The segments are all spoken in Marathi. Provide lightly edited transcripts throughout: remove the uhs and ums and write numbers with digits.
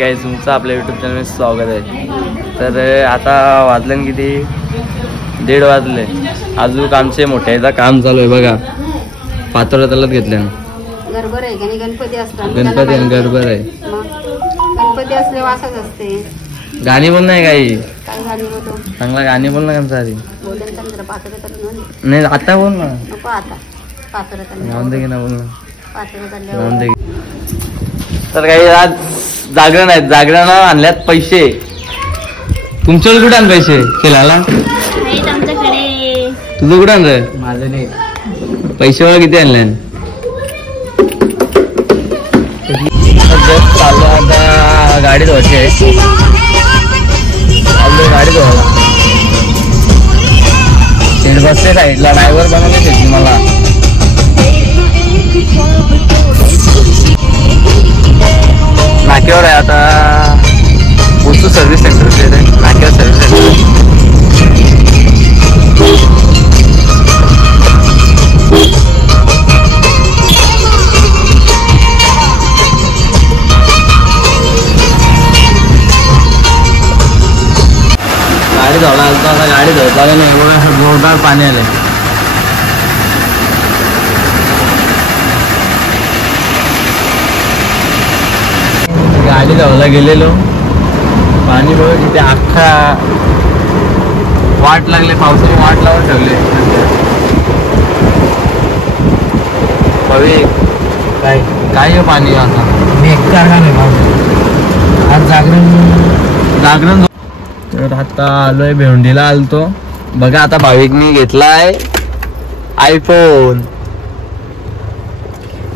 काय तुमचं आपल्या यूट्यूब चॅनलमध्ये स्वागत आहे. तर आता वाजले किती 1:30 वाजले. अजून आमचे मोठ्याचा काम चालू आहे बघा. पातोळा तलत घेतल्यानं गरबर आहे आणि गणपती असतात. गणपती आणि गरबर आहे. गणपती असले वासच असते. गाणी बोल नाही काही काय गाणी बोलतो चांगला गाणी बोल ना कंचा आधी बोलेन तर जरा पातोळा तलत नाही आता बोल ना. नको आता पातोळा तलत राहून दे की ना बोल ना. पातोळा राहून दे. तलत तर काही आज जागरण आहेत. जागरण आणल्यात पैसे. तुमच्याकडे कुठे आण पैसे केला तुझं कुठे आण रे? माझं नाही. पैसे वगैरे किती आणले? चालू आता गाडी धुवायची आहे. गाडी धुवायला सीट बसते साईडला. ड्रायव्हर बनवले शेती मला. नाक्यावर आहे आता. पोचू सर्व्हिस सेंटर नाक्यावर सर्व्हिस सेंटर. गाडी धावला आलतो. आता गाडी धुवायला नाही. एवढं जोरदार पाणी आलंय. गाडी धावला गेलेलो. पाणी बघ तिथे अख्खा वाट लागले. पावसाची वाट लावून ठेवले. काय काय पाणी आता बेकार नाही आज जागरण. तर आता आलोय भेंडीला आलतो बघा. आता भाविकनी घेतलाय iPhone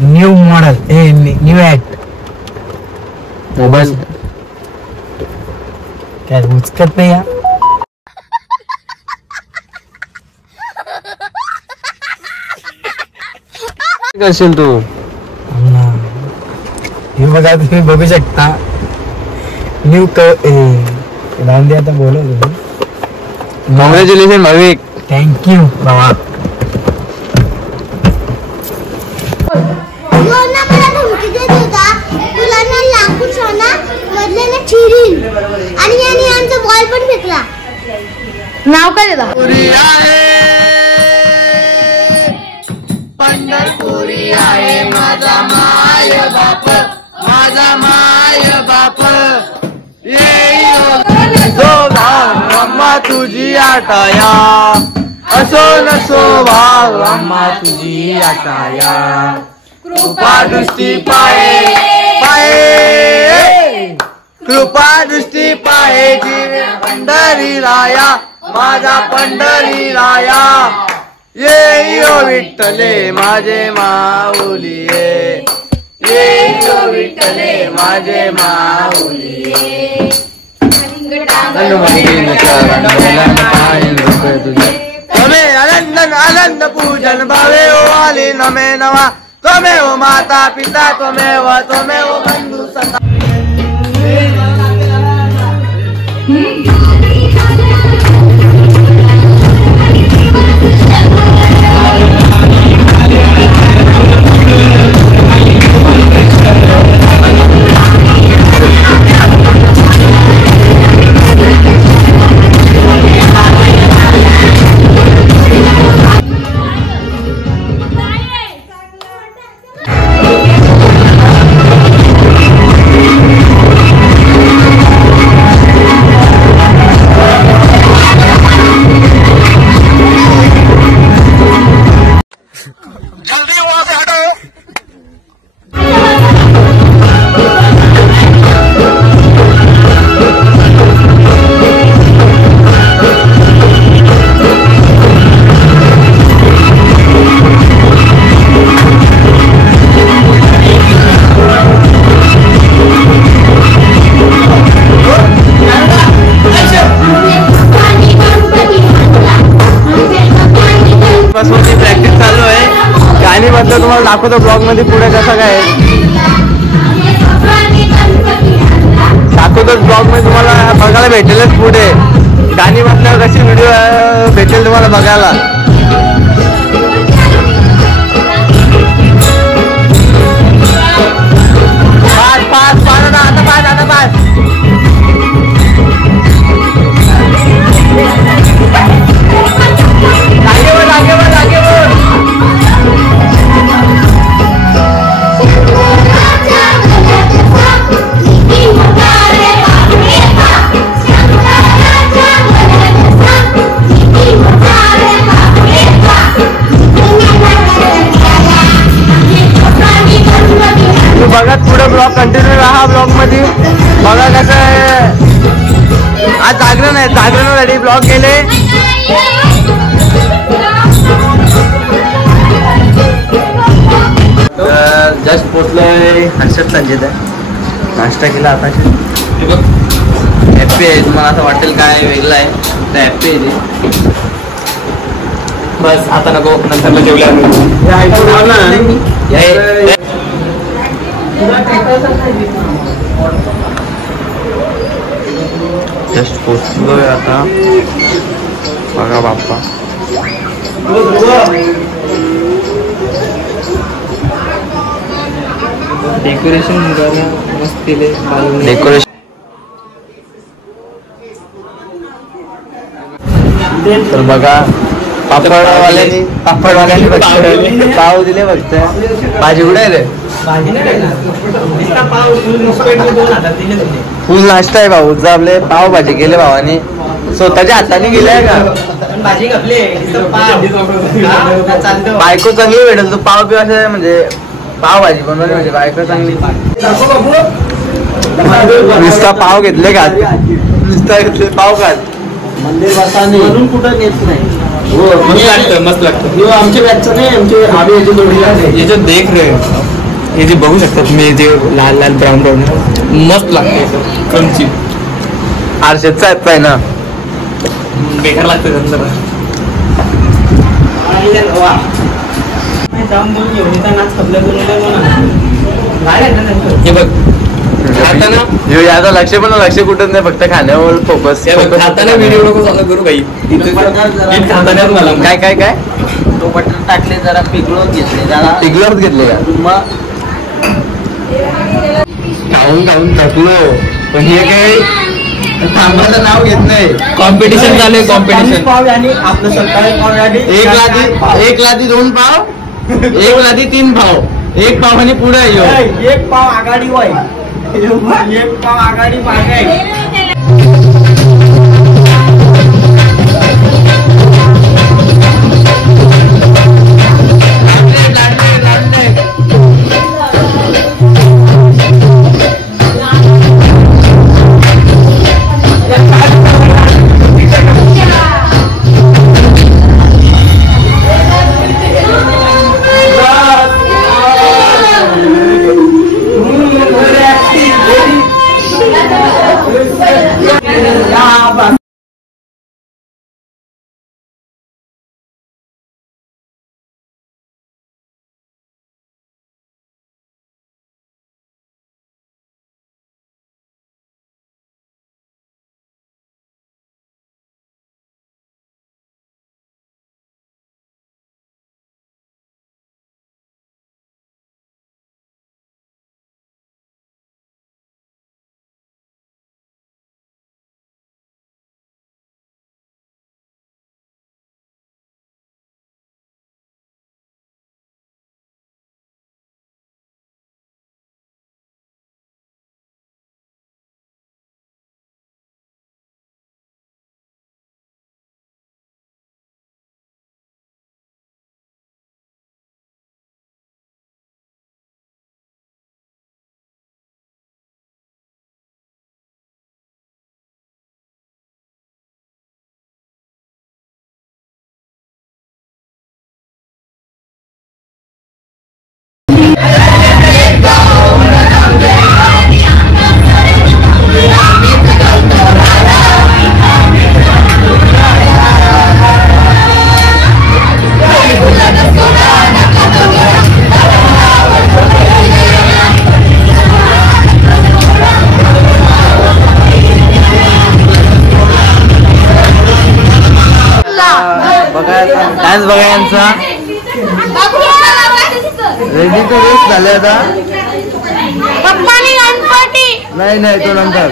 new model. New at mobile. काय उचकत नाही. करशील तू? हे बघा तुम्ही बघू शकता. न्यू राहून दे आता. बोलव कॉंग्रॅच्युलेशन भाविक. थँक्यू बाबा. आणि याने आमचा बॉल पण फेकला. नाव काय देता? पंढरपुरी आहे माझा माय बाप. माझा माय बाप. अम्मा तुझी आटाया असो नसो भाव. अम्मा तुझी आटाया कृपा दृष्टी पाहे पाहे. कृपा दृष्टी पाहे जीव पंढरी राया. माझा पंढरी राया. ये यो विठ्ठले माझे माऊलिये. ये यो विठ्ठले माझे माऊलिये. तमे आनंद आनंद पूजन भावे ओ आली नमे नवा. त्वमेव माता पिता त्वमेव बंधू सखा. प्रॅक्टिस चालू आहे. गाणी बद्दल तुम्हाला दाखवतो ब्लॉग मध्ये पुढे कसं काय दाखवतो. ब्लॉग मध्ये तुम्हाला बघायला भेटेलच. पुढे गाणी बसल्यावर कशी व्हिडिओ भेटेल तुम्हाला बघायला. पाच पाच पाच आता पाच आता पाच राहा ब्लॉग मध्ये. बघा कसं आहे, आज जागरण आहे, जागरणासाठी ब्लॉग केले. जस्ट पोचलोय हर्षद संजित आहे. नाश्ता केला आता. हॅप्पी आहे. तुम्हाला असं वाटेल काय वेगळं आहे तर हॅप्पी आहे. बस आता नको, नंतरला जेवल्या. जस्ट पोचलोय आता. बघा बाप्पा, डेकोरेशन मस्त केले. डेकोरेशन तर बघा, पापडवाल्याने फक्त पाव दिले. फक्त भाजी कुठे रे? फुल नाश्ता आहे भाऊ. आपले पाव भाजी केले भावाने, स्वतःच्या हाताने गेले का? बायको चांगली भेटेल तू पाव बी असं म्हणजे पाव भाजी बनवली म्हणजे बायको चांगली. नुसता पाव घेतले का? नुसता घेतले पाव का? मंदिर बसाने म्हणून कुठं नेत नाही. हो मस्त लागतं, मस्त लागतं. आमच्या बॅचचं नाही, आमचे आम्ही याच्या जोडीला याच्यात देख रे. हे जे बघू शकता तुम्ही, जे लाल लाल ब्राऊन ब्राऊन मस्त लागते. क्रंची आरशेचा आहेत पाय ना, बेकार लागतं जरा. हे बघ खाताना याचा लक्ष पण लक्ष कुठं नाही, फक्त खाण्यावर फोकस. खाताना व्हिडिओ नको चालू करू भाई. खाताना मला काय काय काय तो बटर टाकले, जरा पिघळून घेतले, जरा पिघळून घेतले का? मग खाऊन खाऊन थकलो. पण हे काही थांबाचं नाव घेत नाही. कॉम्पिटिशन चालू आहे, कॉम्पिटिशन. पाव आणि आपलं सकाळी पाव, एक लादी 2 पाव, 1 लादी 3 पाव, 1 पाव आणि पुढे येऊ. 1 पाव आघाडी वाय, 1 पाव आघाडी मागे. डान्स बघा यांचा. रेडी टू रेस्ट झाले आता. नाही नाही तो नंतर.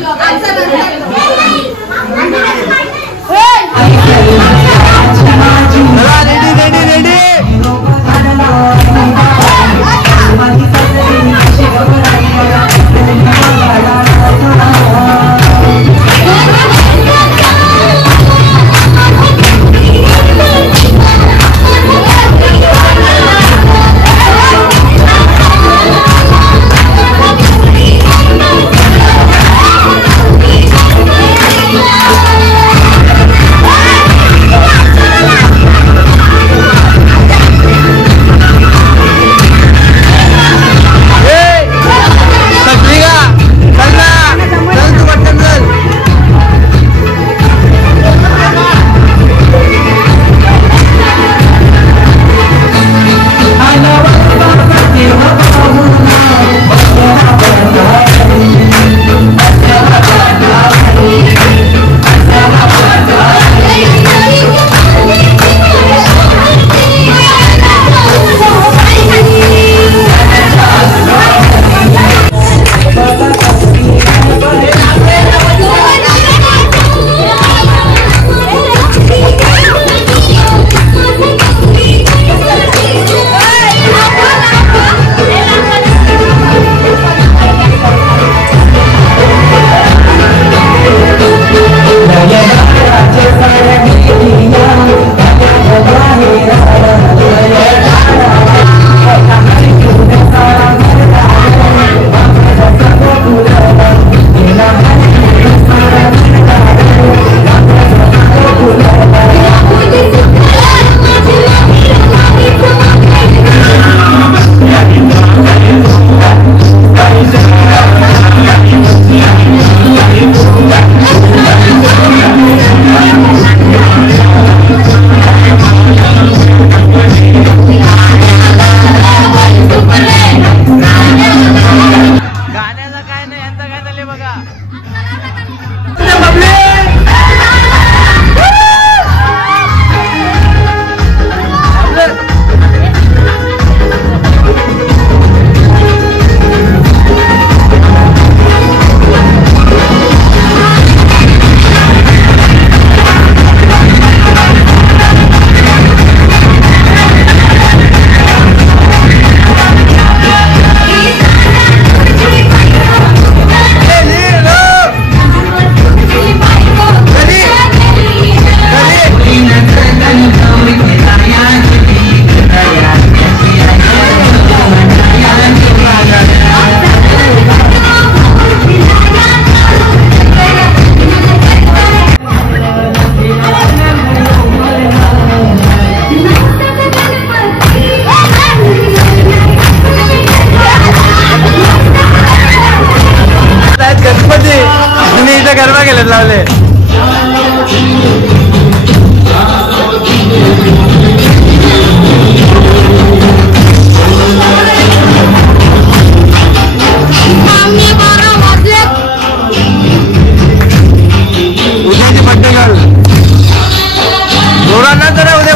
Ready ready ready. बघा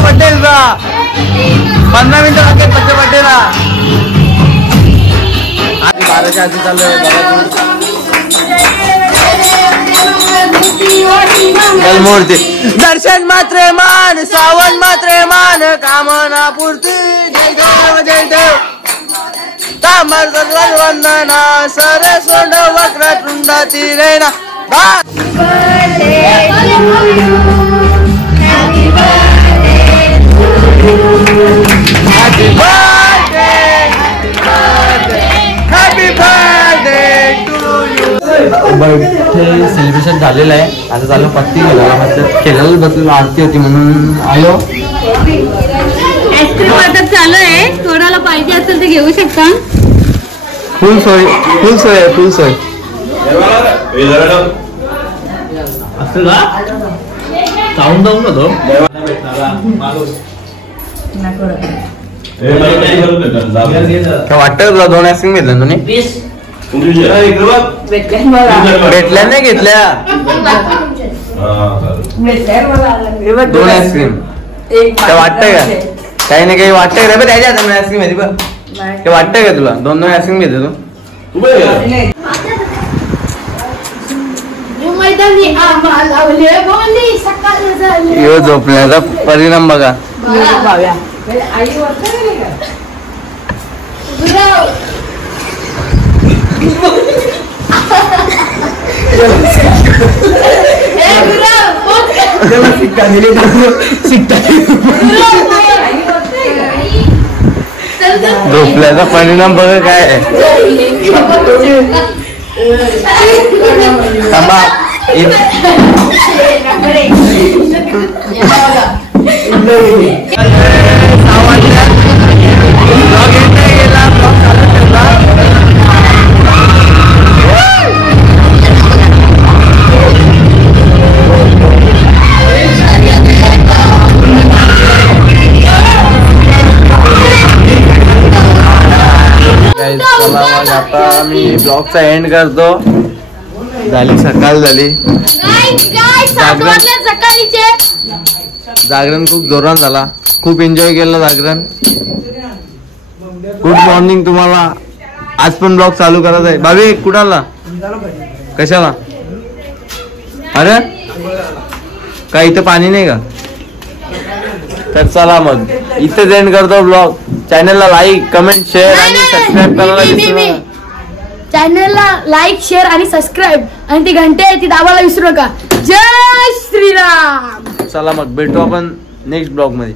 बच्चे बड्डे 15 मिनिटं लागेल बच्चे बड्डेला. 12च्या आधी चालू आहे मूर्ती. दर्शन मात्रे मान सावन मात्रे मान कामना पूर्ती. जय देव जय देव तामर वंदना सर सोंड वक्र तुंडाती रेना. Happy birthday, happy birthday to you. Birthday celebration झालेलं आहे. आता चालू पत्ती केलेलं बसलेलं आरती होती म्हणून आलो. आईस्क्रीम वाटप चालू आहे. कोणाला पाहिजे असेल तर घेऊ शकता. फुल सोय फुल सोय आहे फुल सोय. जाऊन जाऊन ना तो काय वाटतं तुला 2 आईस्क्रीम घेतल्या तुम्ही? भेटल्या नाही घेतल्या 2 आईस्क्रीम. काय वाटतंय का काही नाही काही वाटतंय रे त्याच्या हातात आईस्क्रीम आहे बघ. काय वाटतंय का तुला 2 आईस्क्रीम घेते तू? यो झोपण्याचा परिणाम बघा. झोपल्याचा परिणाम बघा काय थांबा. आता मी ब्लॉगचा एंड करतो. झाली सकाळ झाली. जागरण खूप जोरात झाला. खूप एन्जॉय केलं जागरण. गुड मॉर्निंग तुम्हाला. आज पण ब्लॉग चालू करत आहे. भाभी कुठाला कशाला? अरे काय इथं पाणी नाही का? तर चला मग इथेच एंड करतो ब्लॉग. चॅनलला लाईक कमेंट शेअर आणि सबस्क्राईब करायला विसरू नका. चॅनलला लाईक शेअर आणि सबस्क्राईब आणि ती घंटी आहे ती दाबायला विसरू नका. जय श्रीराम. चला मग भेटू आपण नेक्स्ट ब्लॉग मध्ये.